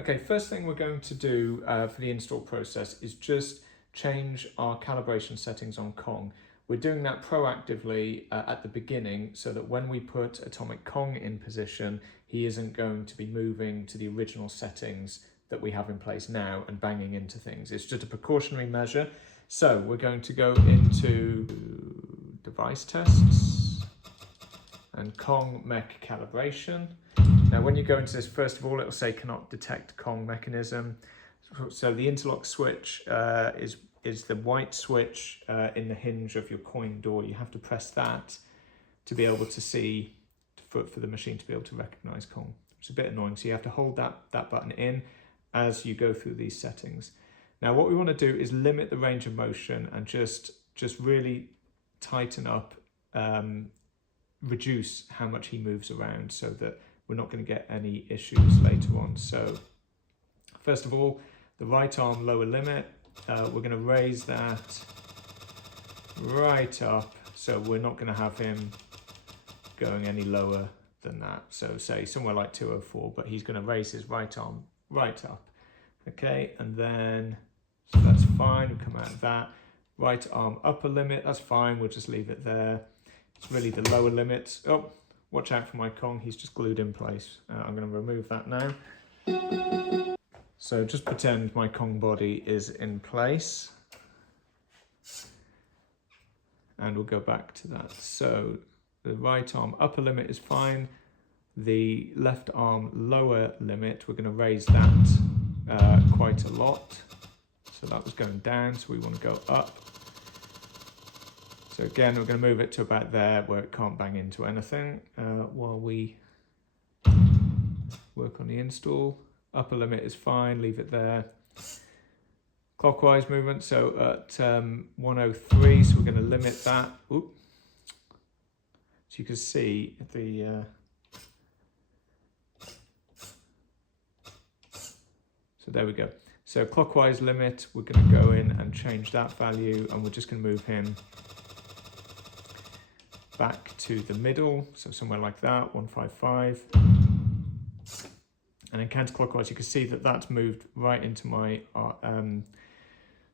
Okay, first thing we're going to do for the install process is just change our calibration settings on Kong. We're doing that proactively at the beginning so that when we put Atomic Kong in position, he isn't going to be moving to the original settings that we have in place now and banging into things. It's just a precautionary measure. So we're going to go into device tests and Kong mech calibration. Now when you go into this, first of all, it'll say cannot detect Kong mechanism. So the interlock switch is the white switch in the hinge of your coin door. You have to press that to be able to see, for the machine to be able to recognize Kong. It's a bit annoying, so you have to hold that button in as you go through these settings. Now what we want to do is limit the range of motion and just really tighten up, reduce how much he moves around so that we're not going to get any issues later on. So first of all, the right arm lower limit, we're going to raise that right up, so we're not going to have him going any lower than that. So say somewhere like 204, but he's going to raise his right arm right up. Okay, and then so that's fine, we'll come out of that. Right arm upper limit, that's fine, we'll just leave it there. It's really the lower limit. Oh, watch out for my Kong, he's just glued in place. I'm going to remove that now. So just pretend my Kong body is in place. And we'll go back to that. So the right arm upper limit is fine. The left arm lower limit, we're going to raise that quite a lot. So that was going down, so we want to go up. So again, we're going to move it to about there where it can't bang into anything while we work on the install. Upper limit is fine, leave it there. Clockwise movement, so at 103, so we're going to limit that. Oop. So you can see the so there we go. So clockwise limit, we're going to go in and change that value, and we're just going to move him back to the middle, so somewhere like that, 155. And then counterclockwise, you can see that that's moved right into my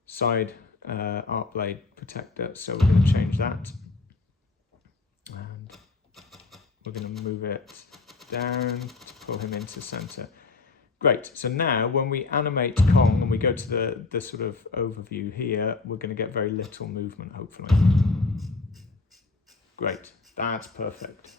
side arc blade protector. So we're going to change that. And we're going to move it down to pull him into center. Great. So now when we animate Kong and we go to the sort of overview here, we're going to get very little movement, hopefully. Great. That's perfect.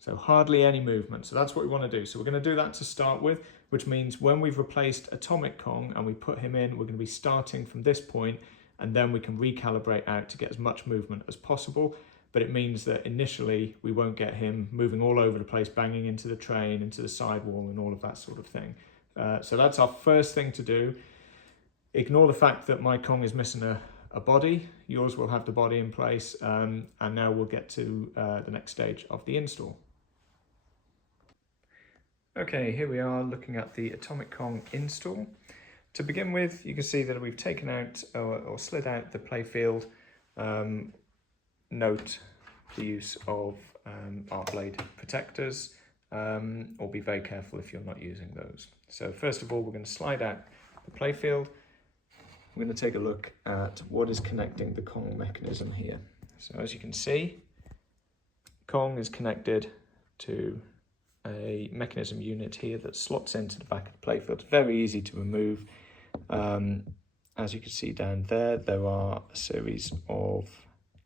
So hardly any movement. So that's what we want to do. So we're going to do that to start with, which means when we've replaced Atomic Kong and we put him in, we're going to be starting from this point, and then we can recalibrate out to get as much movement as possible. But it means that initially we won't get him moving all over the place, banging into the train, into the sidewall and all of that sort of thing. So that's our first thing to do. Ignore the fact that my Kong is missing a body. Yours will have the body in place. And now we'll get to the next stage of the install. Okay, here we are looking at the Atomic Kong install. To begin with, you can see that we've taken out or slid out the playfield. Note the use of arc blade protectors, or be very careful if you're not using those. So first of all, we're going to slide out the playfield. We're going to take a look at what is connecting the Kong mechanism here. So as you can see, Kong is connected to a mechanism unit here that slots into the back of the playfield. It's very easy to remove. As you can see down there, there are a series of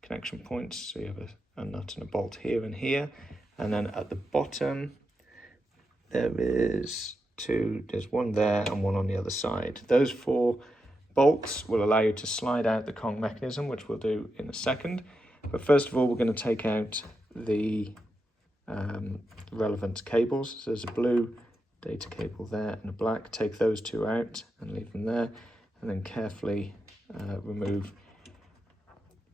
connection points. So you have a nut and a bolt here and here. And then at the bottom, there is there's one there and one on the other side. Those 4 bolts will allow you to slide out the Kong mechanism, which we'll do in a second. But first of all, we're going to take out the relevant cables. So there's a blue data cable there and a black. Take those 2 out and leave them there, and then carefully remove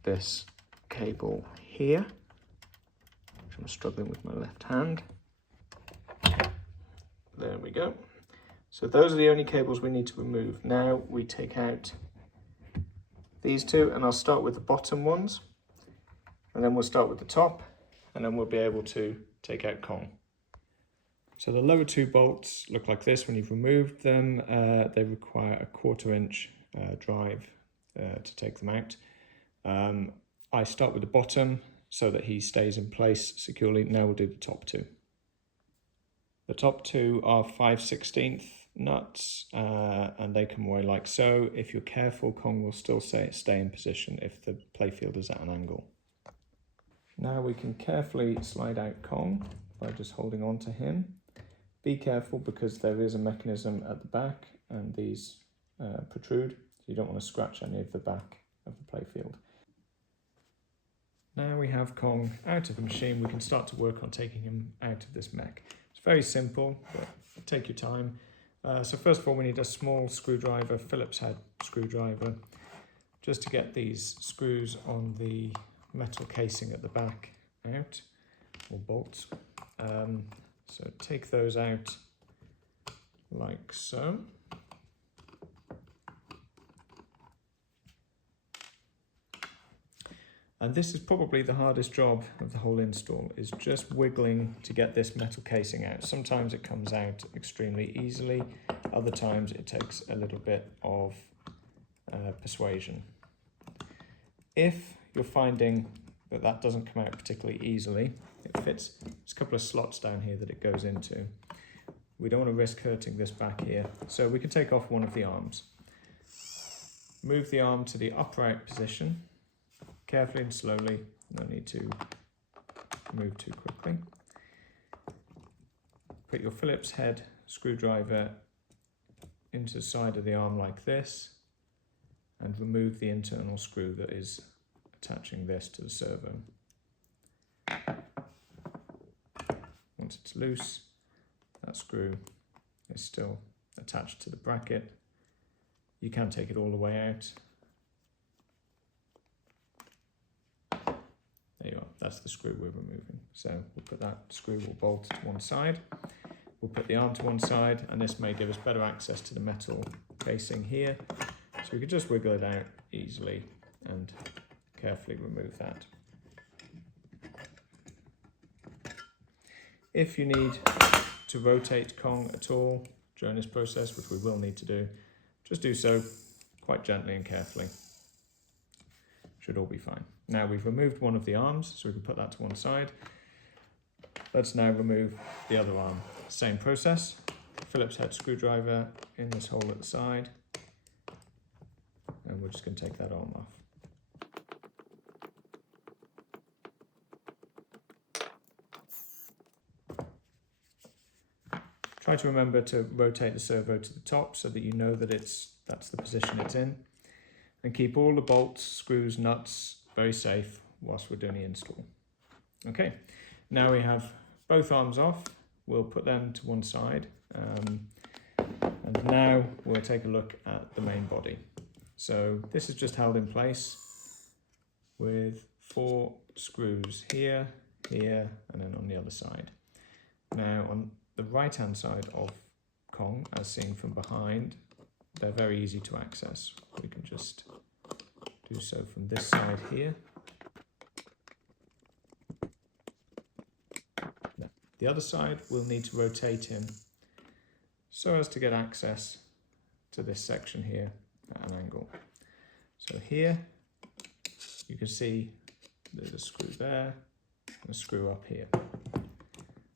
this cable here, which I'm struggling with my left hand. There we go. So those are the only cables we need to remove. Now we take out these 2, and I'll start with the bottom ones, and then we'll start with the top, and then we'll be able to take out Kong. So the lower two bolts look like this when you've removed them. They require a 1/4 inch drive to take them out. I start with the bottom so that he stays in place securely. Now we'll do the top two. The top two are 5/16 nuts and they come away like so. If you're careful, Kong will still stay in position if the playfield is at an angle. Now we can carefully slide out Kong by just holding on to him. Be careful because there is a mechanism at the back and these protrude, so you don't want to scratch any of the back of the playfield. Now we have Kong out of the machine, we can start to work on taking him out of this mech. It's very simple, but take your time. So first of all, we need a small screwdriver, Phillips head screwdriver, just to get these screws on the metal casing at the back out, or bolts. So take those out like so. And this is probably the hardest job of the whole install, is just wiggling to get this metal casing out. Sometimes it comes out extremely easily, other times it takes a little bit of persuasion. If you're finding that that doesn't come out particularly easily, it fits, there's a couple of slots down here that it goes into. We don't want to risk hurting this back here, so we can take off one of the arms. Move the arm to the upright position, carefully and slowly, no need to move too quickly. Put your Phillips head screwdriver into the side of the arm like this and remove the internal screw that is attaching this to the servo. Once it's loose, that screw is still attached to the bracket. You can take it all the way out. There you are, that's the screw we're removing. So we'll put that screw or bolt to one side. We'll put the arm to one side, and this may give us better access to the metal casing here. So we can just wiggle it out easily and carefully remove that. If you need to rotate Kong at all during this process, which we will need to do, just do so quite gently and carefully. Should all be fine. Now we've removed one of the arms, so we can put that to one side. Let's now remove the other arm. Same process, Phillips head screwdriver in this hole at the side, and we're just going to take that arm off. Try to remember to rotate the servo to the top so that you know that that's the position it's in. And keep all the bolts, screws, nuts very safe whilst we're doing the install. Okay, now we have both arms off. We'll put them to one side. And now we'll take a look at the main body. So this is just held in place with 4 screws here, here, and then on the other side. Now on the right hand side of Kong, as seen from behind, they're very easy to access. We can just do so from this side here. The other side, we'll need to rotate him so as to get access to this section here at an angle. So here, you can see there's a screw there and a screw up here.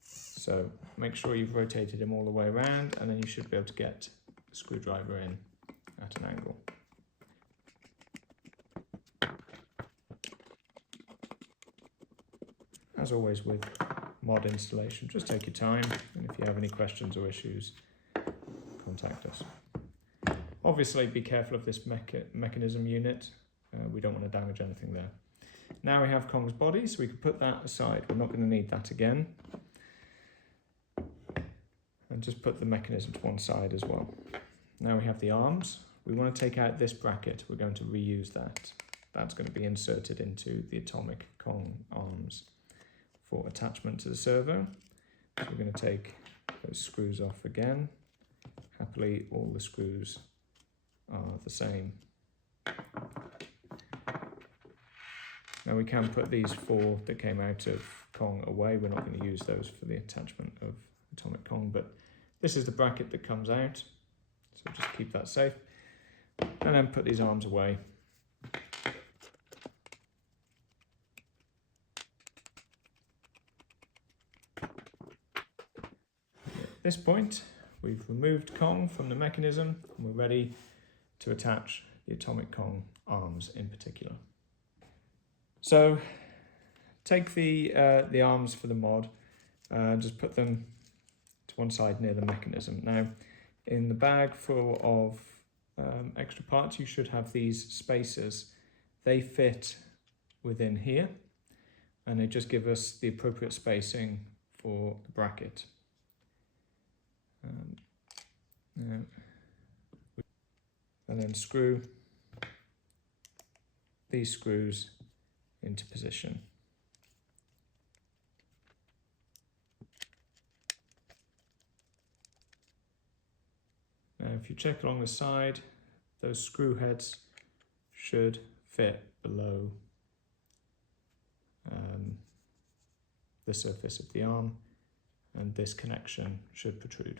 So make sure you've rotated him all the way around, and then you should be able to get the screwdriver in at an angle. As always with mod installation, just take your time, and if you have any questions or issues, contact us. Obviously be careful of this mechanism unit, we don't want to damage anything there. Now we have Kong's body, so we can put that aside, we're not going to need that again. And just put the mechanism to one side as well. Now we have the arms. We want to take out this bracket. We're going to reuse that. That's going to be inserted into the atomic Kong arms for attachment to the servo. So we're going to take those screws off again. Happily, all the screws are the same. Now we can put these 4 that came out of Kong away. We're not going to use those for the attachment of Atomic Kong, but this is the bracket that comes out, so just keep that safe. And then put these arms away. At this point, we've removed Kong from the mechanism and we're ready to attach the Atomic Kong arms in particular. So take the arms for the mod, just put them to one side near the mechanism. Now, in the bag full of extra parts, you should have these spacers. They fit within here and they just give us the appropriate spacing for the bracket. And then screw these screws into position. Now if you check along the side, those screw heads should fit below the surface of the arm, and this connection should protrude.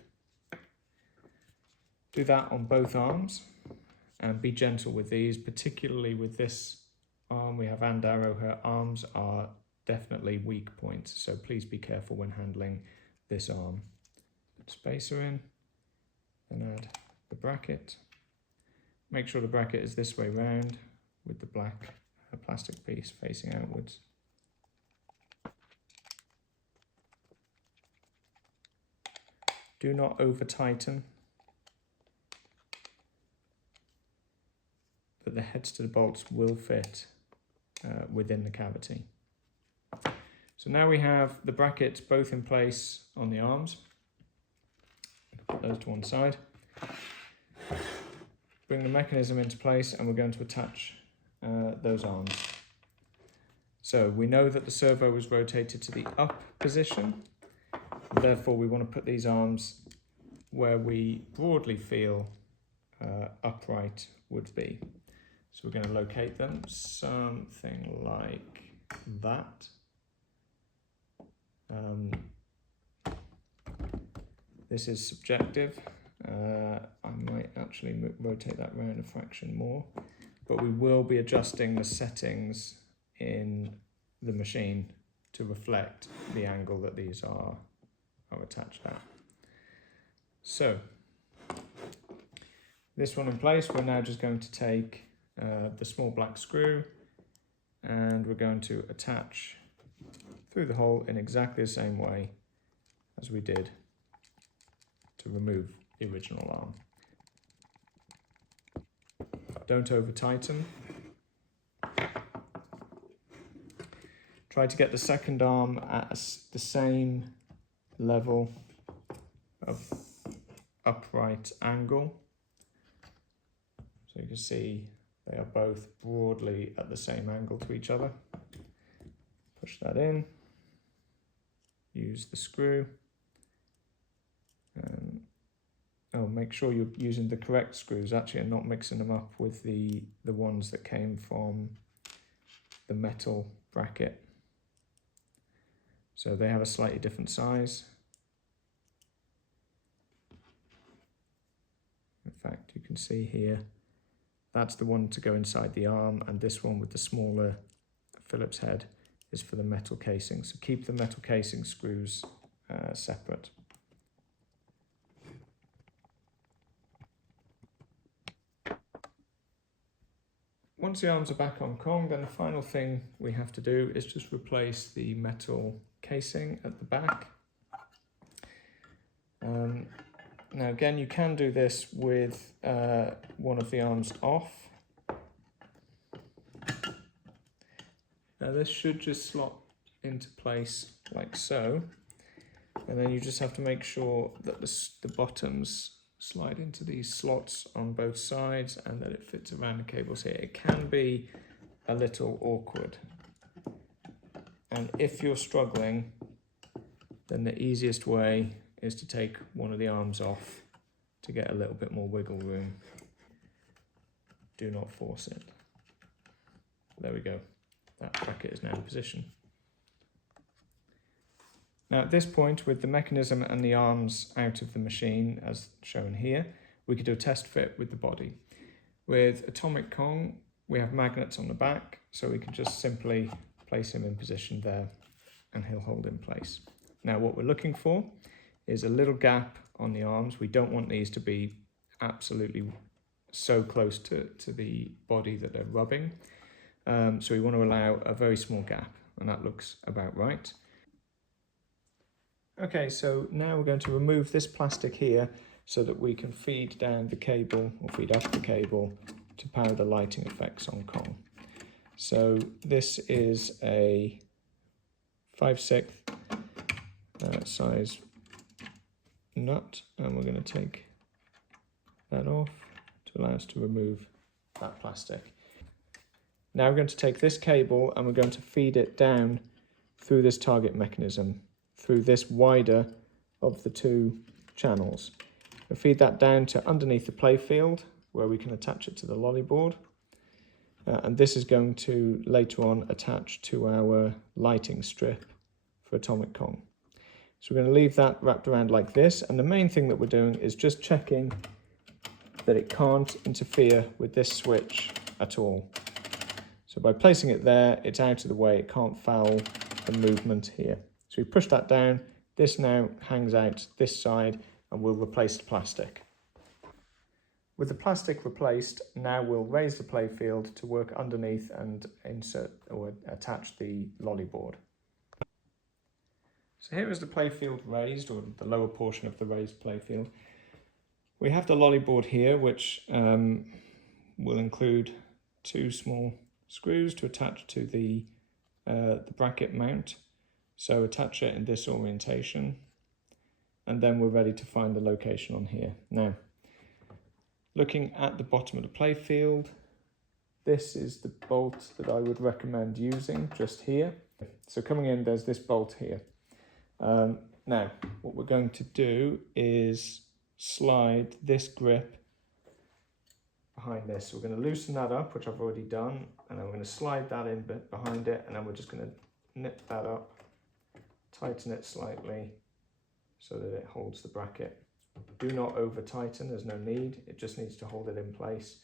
Do that on both arms and be gentle with these, particularly with this arm. We have and arrow. Her arms are definitely weak points, so please be careful when handling this arm. Put spacer in, then add the bracket. Make sure the bracket is this way round with the black plastic piece facing outwards. Do not over tighten, but the heads to the bolts will fit within the cavity. So now we have the brackets both in place on the arms. Put those to one side. Bring the mechanism into place and we're going to attach those arms. So we know that the servo was rotated to the up position. Therefore, we want to put these arms where we broadly feel upright would be. So we're going to locate them something like that. This is subjective. I might actually rotate that round a fraction more, but we will be adjusting the settings in the machine to reflect the angle that these are attached at. So this one in place, we're now just going to take the small black screw and we're going to attach through the hole in exactly the same way as we did to remove the original arm. Don't over tighten. Try to get the second arm at the same level of upright angle. So you can see they are both broadly at the same angle to each other. Push that in, use the screw, and make sure you're using the correct screws actually and not mixing them up with the ones that came from the metal bracket. So they have a slightly different size. In fact, you can see here, that's the one to go inside the arm, and this one with the smaller Phillips head is for the metal casing. So keep the metal casing screws separate. Once the arms are back on Kong, then the final thing we have to do is just replace the metal casing at the back. Now again, you can do this with one of the arms off. Now this should just slot into place like so, and then you just have to make sure that the bottoms slide into these slots on both sides and that it fits around the cables here. It can be a little awkward, and if you're struggling, then the easiest way is to take one of the arms off to get a little bit more wiggle room. Do not force it. There we go. That bracket is now in position. Now at this point, with the mechanism and the arms out of the machine, as shown here, we could do a test fit with the body. With Atomic Kong, we have magnets on the back, so we can just simply place him in position there and he'll hold in place. Now what we're looking for is a little gap on the arms. We don't want these to be absolutely so close to the body that they're rubbing. So we want to allow a very small gap, and that looks about right. Okay, so now we're going to remove this plastic here so that we can feed down the cable, or feed up the cable, to power the lighting effects on Kong. So this is a 5/6 size nut, and we're going to take that off to allow us to remove that plastic. Now we're going to take this cable and we're going to feed it down through this target mechanism, through this wider of the two channels. We'll feed that down to underneath the playfield where we can attach it to the lolly board. And this is going to later on attach to our lighting strip for Atomic Kong. So we're going to leave that wrapped around like this, and the main thing that we're doing is just checking that it can't interfere with this switch at all. So by placing it there, it's out of the way, it can't foul the movement here. So we push that down, this now hangs out this side, and we'll replace the plastic. With the plastic replaced, now we'll raise the playfield to work underneath and insert or attach the lolly board. So here is the playfield raised, or the lower portion of the raised playfield. We have the lolly board here, which will include two small screws to attach to the bracket mount. So attach it in this orientation, and then we're ready to find the location on here. Now, looking at the bottom of the playfield, this is the bolt that I would recommend using just here. So coming in, there's this bolt here. Now, what we're going to do is slide this grip behind this. So we're going to loosen that up, which I've already done, and then we're going to slide that in behind it, and then we're just going to nip that up, tighten it slightly so that it holds the bracket. Do not over tighten, there's no need, it just needs to hold it in place,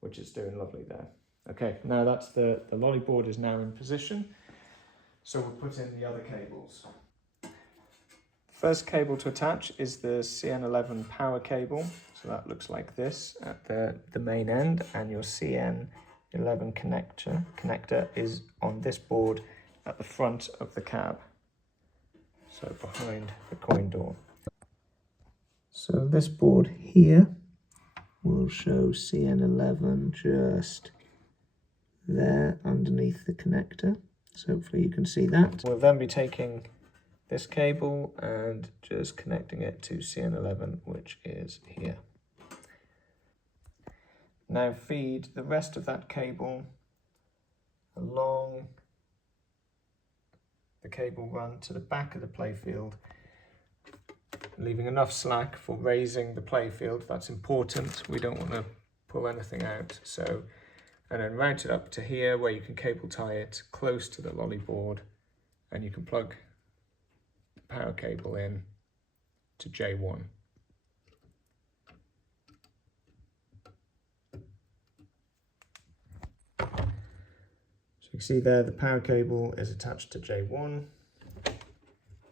which it's doing lovely there. Okay, now that's the lolly board is now in position, so we'll put in the other cables. First cable to attach is the CN11 power cable, so that looks like this at the main end, and your CN11 connector is on this board at the front of the cab, so behind the coin door. So this board here will show CN11 just there underneath the connector, so hopefully you can see that. We'll then be taking this cable and just connecting it to CN11, which is here. Now feed the rest of that cable along the cable run to the back of the playfield, leaving enough slack for raising the playfield. That's important, we don't want to pull anything out. So, and then route it up to here where you can cable tie it close to the lolly board, and you can plug power cable in to J1. So you can see there the power cable is attached to J1,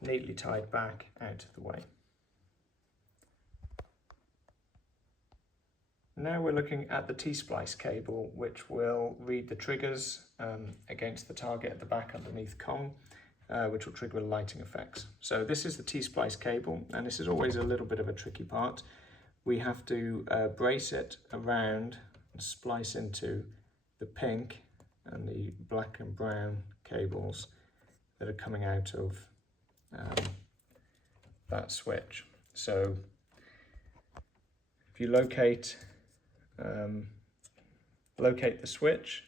neatly tied back out of the way. Now we're looking at the T-splice cable, which will read the triggers against the target at the back underneath Kong, which will trigger lighting effects. So this is the T-splice cable, and this is always a little bit of a tricky part. We have to brace it around and splice into the pink and the black and brown cables that are coming out of that switch. So if you locate the switch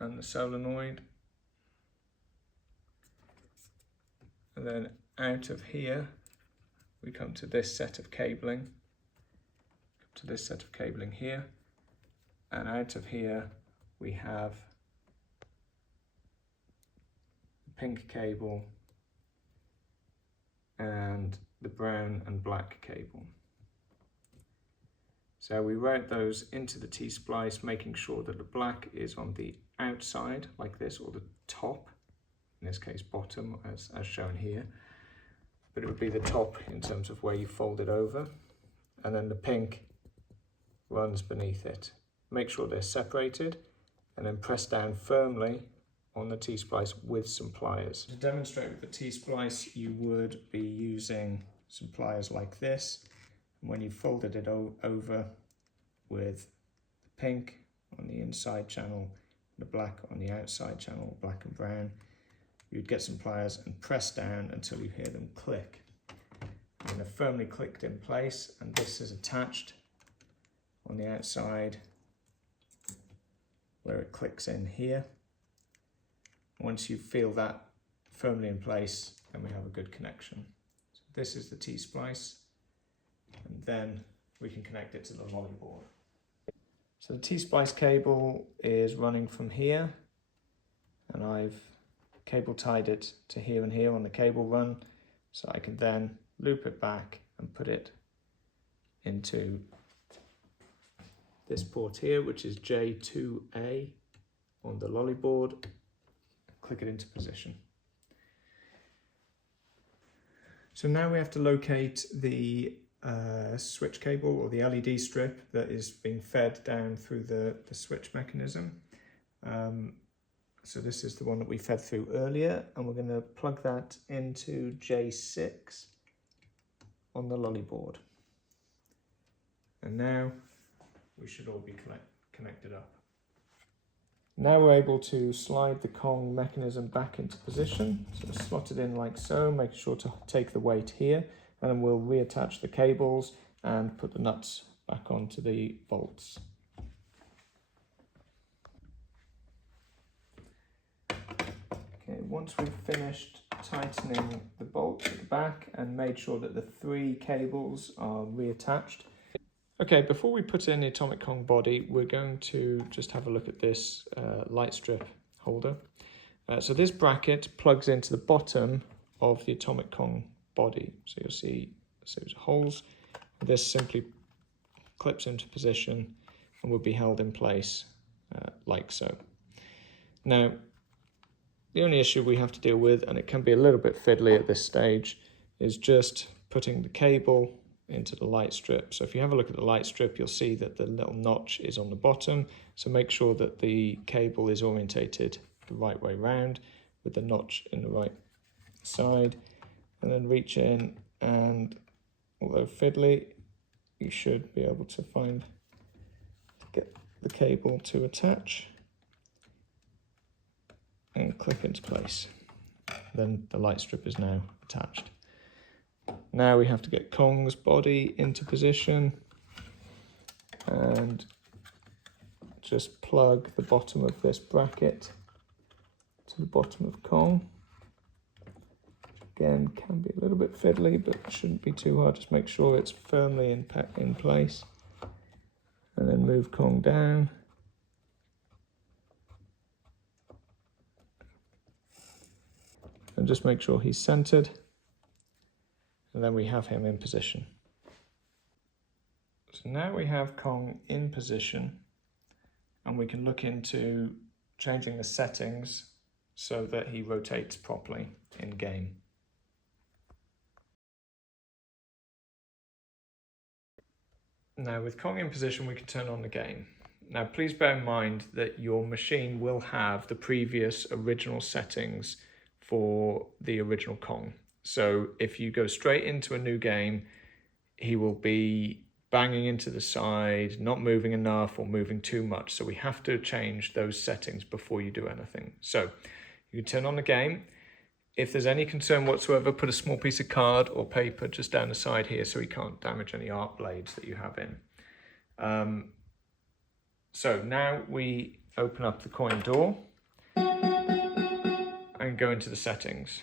and the solenoid, and then out of here we come to this set of cabling, here, and out of here we have the pink cable and the brown and black cable. So we route those into the T-splice, making sure that the black is on the outside like this, or the top, in this case bottom as shown here, but it would be the top in terms of where you fold it over, and then the pink runs beneath it. Make sure they're separated and then press down firmly on the T-splice with some pliers. To demonstrate with the T-splice, you would be using some pliers like this. And when you folded it over with the pink on the inside channel, the black on the outside channel, black and brown, you'd get some pliers and press down until you hear them click. And they're firmly clicked in place, and this is attached on the outside where it clicks in here. Once you feel that firmly in place, then we have a good connection. So this is the T-splice, and then we can connect it to the lolly board. So the T-splice cable is running from here, and I've cable tied it to here and here on the cable run, so I can then loop it back and put it into this port here, which is J2A on the lolly board. Click it into position. So now we have to locate the switch cable, or the LED strip that is being fed down through the switch mechanism. So this is the one that we fed through earlier, and we're going to plug that into J6 on the lolly board. And now we should all be connected up. Now we're able to slide the Kong mechanism back into position. So slot it in like so, make sure to take the weight here, and then we'll reattach the cables and put the nuts back onto the bolts. Okay, once we've finished tightening the bolts at the back and made sure that the 3 cables are reattached. Okay, before we put in the Atomic Kong body, we're going to just have a look at this light strip holder. So this bracket plugs into the bottom of the Atomic Kong body. So you'll see a series of holes. This simply clips into position and will be held in place like so. Now, the only issue we have to deal with, and it can be a little bit fiddly at this stage, is just putting the cable into the light strip. So if you have a look at the light strip, you'll see that the little notch is on the bottom. So make sure that the cable is orientated the right way round with the notch in the right side, and then reach in, and although fiddly, you should be able to get the cable to attach and clip into place. Then the light strip is now attached. Now we have to get Kong's body into position and just plug the bottom of this bracket to the bottom of Kong. Again, can be a little bit fiddly, but shouldn't be too hard. Just make sure it's firmly in place, and then move Kong down. And just make sure he's centered, and then we have him in position. So now we have Kong in position, and we can look into changing the settings so that he rotates properly in game. Now with Kong in position, we can turn on the game. Now please bear in mind that your machine will have the previous original settings for the original Kong. So if you go straight into a new game, he will be banging into the side, not moving enough or moving too much. So we have to change those settings before you do anything. So you can turn on the game. If there's any concern whatsoever, put a small piece of card or paper just down the side here so he can't damage any art blades that you have in. So now we open up the coin door and go into the settings.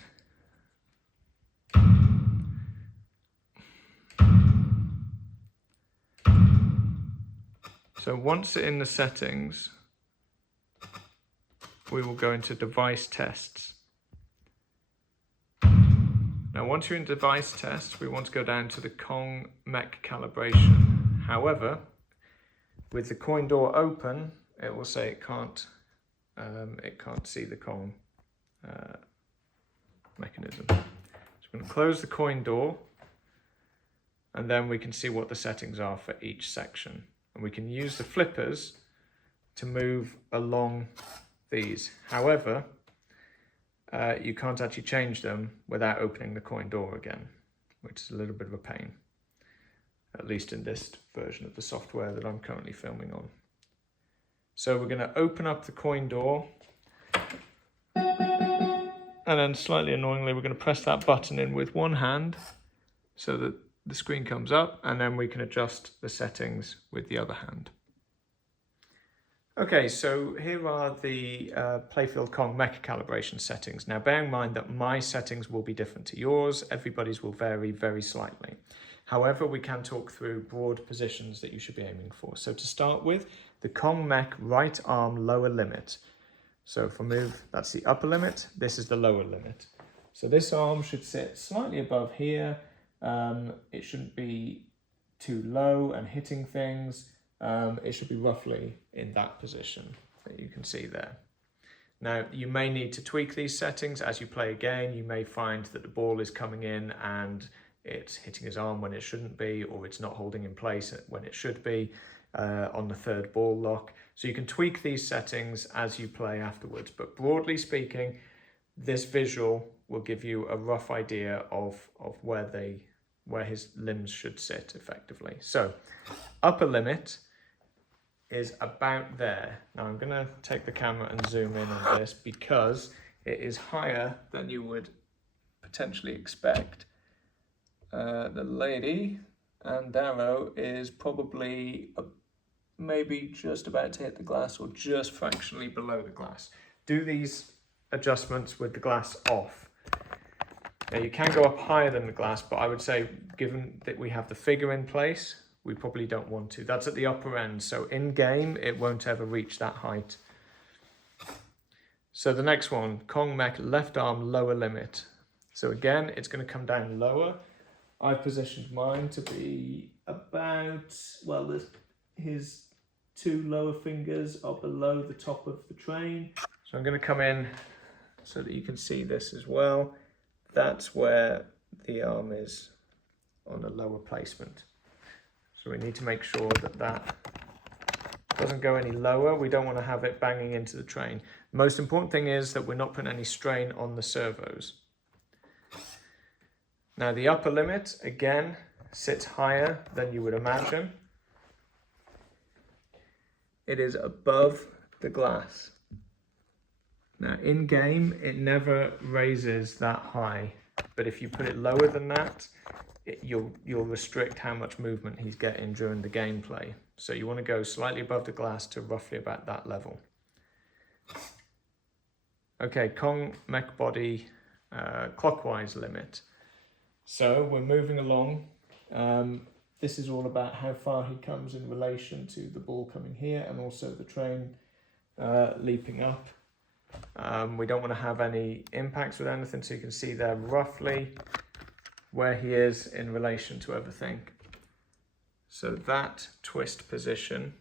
So once in the settings, we will go into device tests. Now, once you're in device test, we want to go down to the Kong mech calibration. However, with the coin door open, it will say it can't see the Kong mechanism. So we're going to close the coin door, and then we can see what the settings are for each section. And we can use the flippers to move along these. However, you can't actually change them without opening the coin door again, which is a little bit of a pain, at least in this version of the software that I'm currently filming on. So we're going to open up the coin door, and then slightly annoyingly, we're going to press that button in with one hand so that the screen comes up, and then we can adjust the settings with the other hand. Okay, so here are the Playfield Kong mecha calibration settings. Now, bear in mind that my settings will be different to yours. Everybody's will vary very slightly. However, we can talk through broad positions that you should be aiming for. So to start with, the Kong mech right arm lower limit. So if I move, that's the upper limit, this is the lower limit. So this arm should sit slightly above here. It shouldn't be too low and hitting things. It should be roughly in that position that you can see there. Now, you may need to tweak these settings as you play again. You may find that the ball is coming in and it's hitting his arm when it shouldn't be, or it's not holding in place when it should be on the third ball lock. So you can tweak these settings as you play afterwards. But broadly speaking, this visual will give you a rough idea of where his limbs should sit effectively. So upper limit is about there. Now I'm going to take the camera and zoom in on this because it is higher than you would potentially expect. The lady and Darrow is probably maybe just about to hit the glass or just fractionally below the glass. Do these adjustments with the glass off. Now you can go up higher than the glass, but I would say given that we have the figure in place, we probably don't want to. That's at the upper end, so in game it won't ever reach that height. So the next one, Kong mech left arm lower limit. So again, it's going to come down lower. I've positioned mine to be about, well, his two lower fingers are below the top of the train. So I'm going to come in so that you can see this as well. That's where the arm is on a lower placement. So we need to make sure that that doesn't go any lower. We don't want to have it banging into the train. The most important thing is that we're not putting any strain on the servos. Now the upper limit, again, sits higher than you would imagine. It is above the glass. Now in game, it never raises that high, but if you put it lower than that, you'll restrict how much movement he's getting during the gameplay. So you want to go slightly above the glass to roughly about that level. Okay, Kong mech body clockwise limit. So we're moving along. This is all about how far he comes in relation to the ball coming here and also the train leaping up. We don't want to have any impacts with anything, so you can see there roughly where he is in relation to everything. So that twist position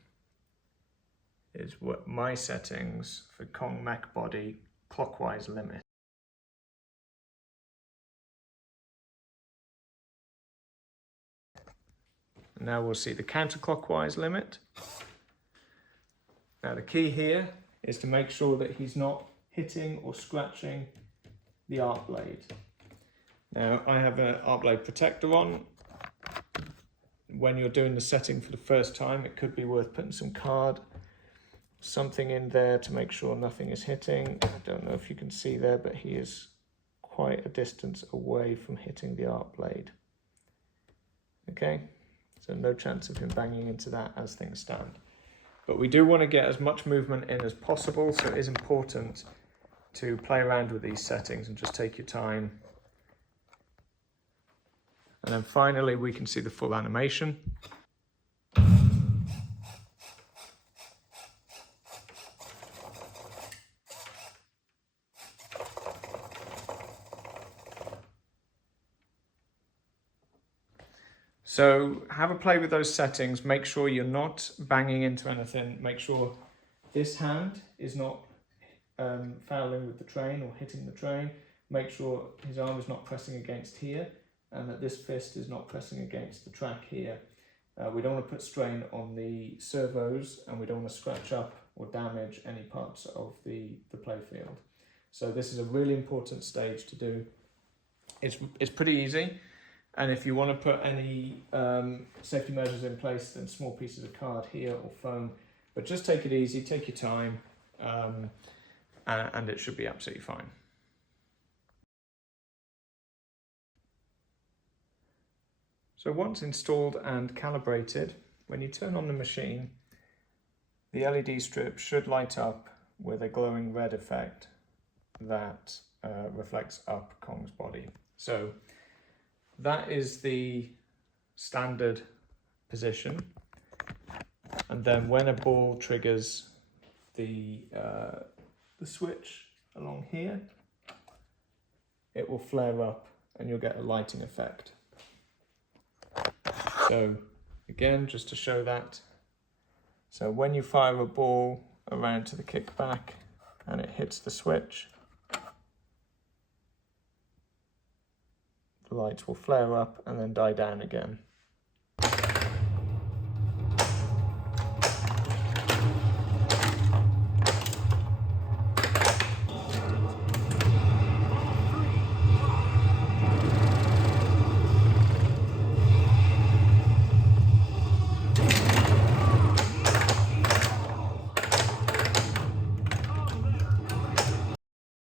is what my settings for Kong mech body clockwise limit. Now we'll see the counterclockwise limit. Now the key here is to make sure that he's not hitting or scratching the arc blade. Now I have an arc blade protector on. When you're doing the setting for the first time, it could be worth putting some card, something in there to make sure nothing is hitting. I don't know if you can see there, but he is quite a distance away from hitting the arc blade. Okay, so no chance of him banging into that as things stand. But we do want to get as much movement in as possible, so it is important to play around with these settings and just take your time. And then finally, we can see the full animation. So have a play with those settings. Make sure you're not banging into anything. Make sure this hand is not fouling with the train or hitting the train. Make sure his arm is not pressing against here, and that this fist is not pressing against the track here. We don't want to put strain on the servos, and we don't want to scratch up or damage any parts of the playfield. So this is a really important stage to do. It's pretty easy, and if you want to put any safety measures in place, then small pieces of card here or foam, but just take it easy, take your time, and it should be absolutely fine. So once installed and calibrated, when you turn on the machine, the LED strip should light up with a glowing red effect that reflects up Kong's body. So that is the standard position. And then when a ball triggers the switch along here, it will flare up and you'll get a lighting effect. So again, just to show that. So when you fire a ball around to the kickback and it hits the switch, the lights will flare up and then die down again.